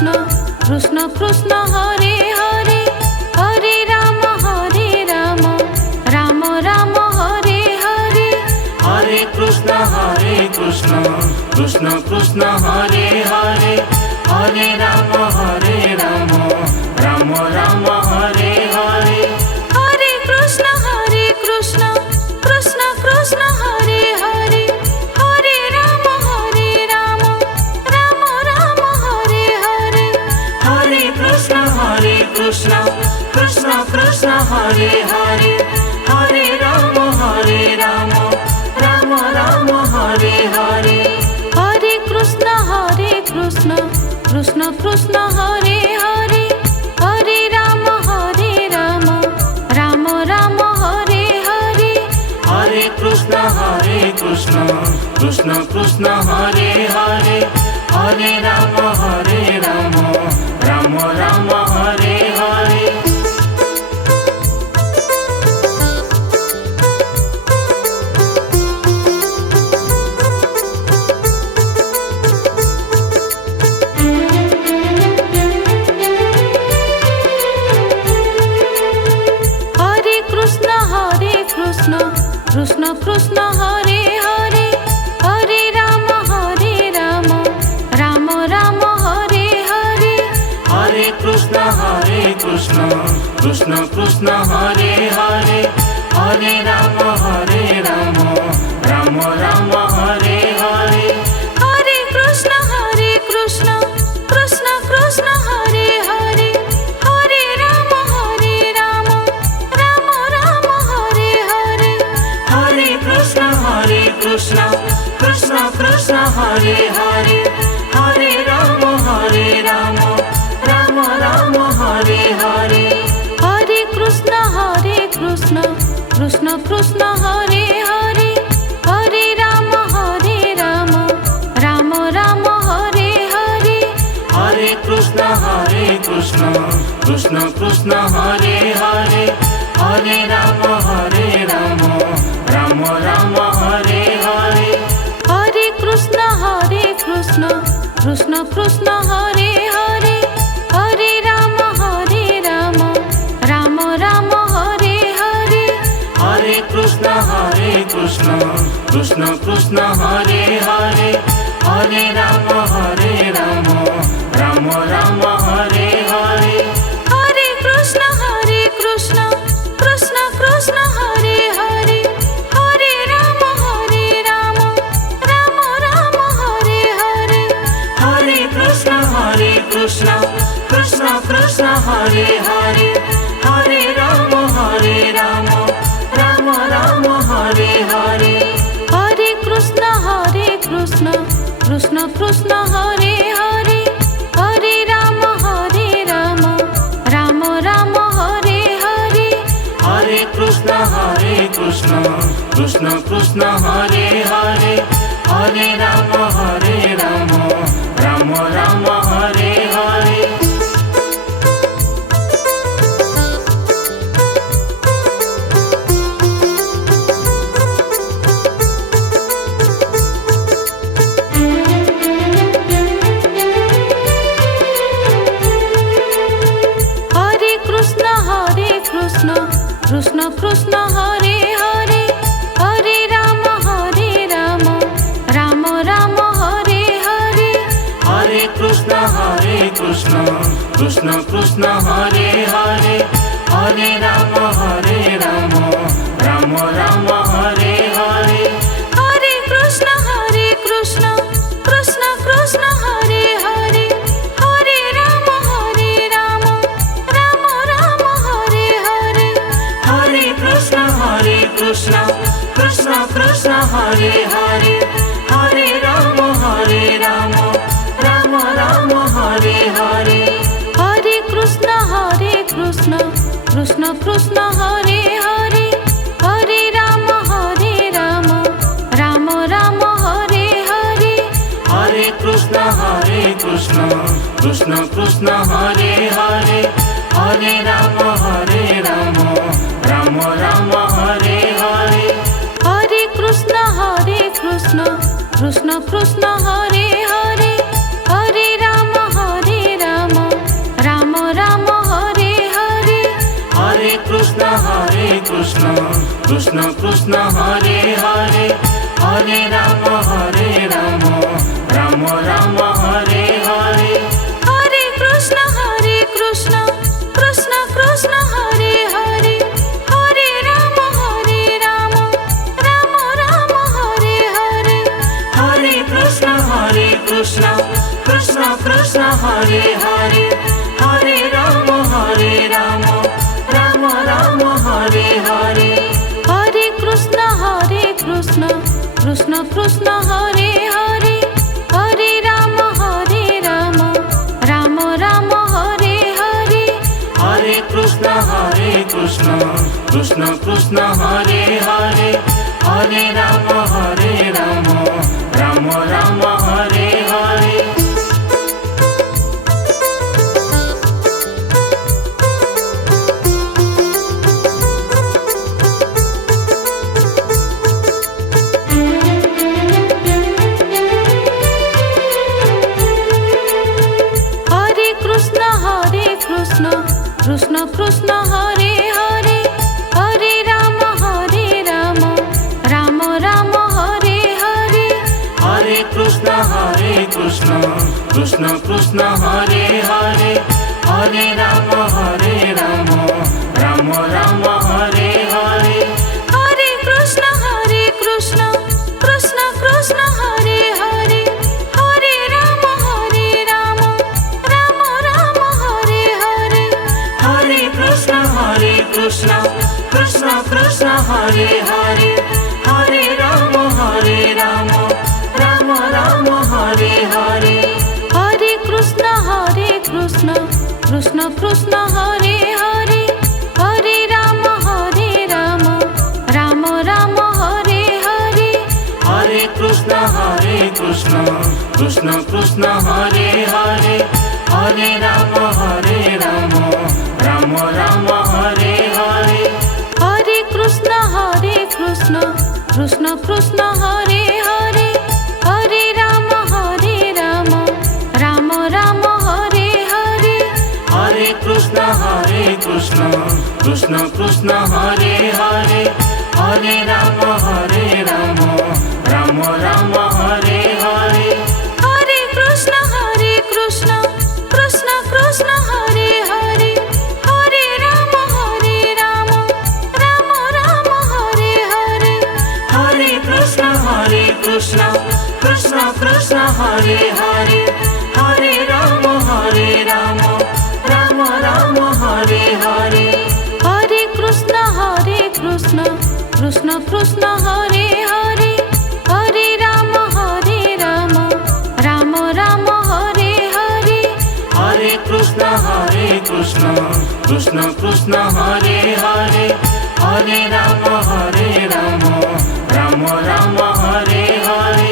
Krishna Krishna Krishna Hare Hare Hare Ram Ram Ram Hare Hare Hare Krishna Krishna Krishna Hare Hare Hare Ram Ram Ram Hare Hare Hare Krishna Krishna Krishna Hare Hare Hare Ram Ram Ram Hare Hare Hare Krishna Krishna Krishna Hare Hare Hare Ram Ram Ram Hare Hare Hare Krishna Krishna Krishna Hare Hare Hare Ram Ram Ram Hare Hare Hare Krishna Krishna Krishna Hare Hare Hare Ram Ram Ram Hare Hare Krishna Krishna Hare Hare Hare Ram Ram Ram Hare Hare Hare Krishna Krishna Krishna Hare Hare Hare Ram Ram Ram Hare Hare Hare Krishna Krishna Krishna Hare Hare Hare Ram Ram Ram Hare Hare Hare Krishna Krishna Krishna Hare Hare Hare Ram Ram Ram Hare Hare Hare Krishna Krishna Krishna Hare Hare Hare Ram Ram Ram Hare Hare Hare Krishna Krishna Krishna Hare Hare Hare Ram Ram Ram Hare Hare Hare Krishna Krishna Krishna Hare Hare Hare Ram Ram Ram Hare Hare Hare Krishna Krishna Krishna Hare Hare Hare Ram Ram Ram Hare Hare Hare Krishna Krishna Krishna Hare Hare Hare Ram Ram Ram Hare Hare Hare Krishna Krishna Krishna Hare Hare Hare Ram Ram Ram Hare Hare Hare Krishna Krishna Krishna Hare Hare Hare Ram Ram Ram Hare Hare Hare Krishna Krishna Krishna Hare Hare Hare Ram Ram Ram Hare Hare Hare Krishna Krishna Krishna Hare Hare Hare Ram Ram Ram Hare Hare Hare Krishna Krishna Krishna Hare Hare Hare Ram Ram Ram Hare Hare Hare Krishna Krishna Krishna Hare Hare Hare Ram Ram Ram Hare Hare Hare Krishna Krishna Krishna Hare Hare Hare Ram Ram Ram Hare Hare Hare Krishna Krishna Krishna Hare Hare Hare Ram Ram Ram Hare Hare Hare Krishna Krishna Krishna Hare Hare Hare Ram Ram Ram Hare Hare Hare Krishna Krishna Krishna Hare Hare Hare Ram Krishna Krishna Hare Hare Hare Ram Ram Ram Hare Hare Hare Krishna Krishna Krishna Hare Hare Hare Ram Ram Ram Hare Hare Hare Krishna Krishna Krishna Hare Hare Hare Ram Ram Ram Hare Hare Hare Krishna Krishna Krishna Hare Hare Hare Ram Ram Ram Hare Hare Hare Krishna Krishna Krishna Hare Hare Hare Ram Ram Ram Hare Hare Hare Krishna Krishna Hare Hare Hare Ram Ram Ram Hare Hare Hare Krishna Krishna Hare Hare Hare Ram Ram Ram Hare Hare Hare Krishna Krishna Krishna Hare Hare Hare Ram Ram Ram Hare Hare Hare Krishna Krishna Krishna Hare Hare Hare Ram Ram Ram Hare Hare Hare Krishna Krishna Hare Hare Hare Ram Ram Ram Hare Hare Hare Krishna Krishna Hare Hare Hare Ram Ram Ram Hare Hare Hare Krishna Krishna Hare Hare Hare Ram Ram Ram Hare Hare Hare Krishna Krishna Hare Hare Hare Ram Ram Ram Hare Hare Hare Krishna Krishna Krishna Hare Hare Hare Ram Ram Ram Hare Hare Hare Krishna Krishna Krishna Hare Hare Hare Ram Ram Ram Hare Hare Hare Krishna Krishna Hare Hare Hare Ram Ram Ram Hare Hare Hare Krishna Krishna Hare Hare Hare Ram Ram Ram Hare Hare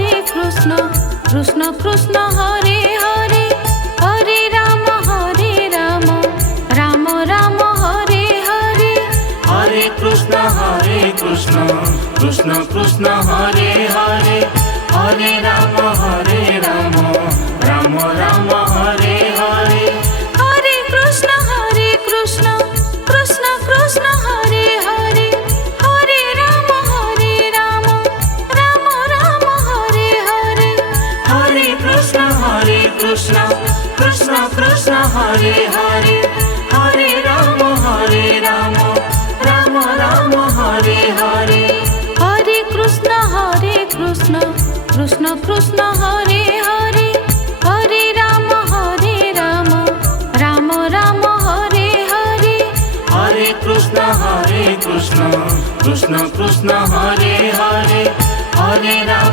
Hare Krishna Krishna Hare Hare Hare Ram Ram Ram Hare Hare Hare Krishna Krishna Hare Hare Hare Ram Ram Ram Hare Hare Hare Krishna Krishna Krishna Hare Hare Hare Ram Ram Ram Hare Hare Hare Krishna Krishna Krishna Hare Hare Hare Ram Ram Ram Hare Hare Hare Krishna Krishna Hare Hare Hare Ram Ram Ram Hare Hare Hare Krishna Krishna Krishna Hare Hare Hare Ram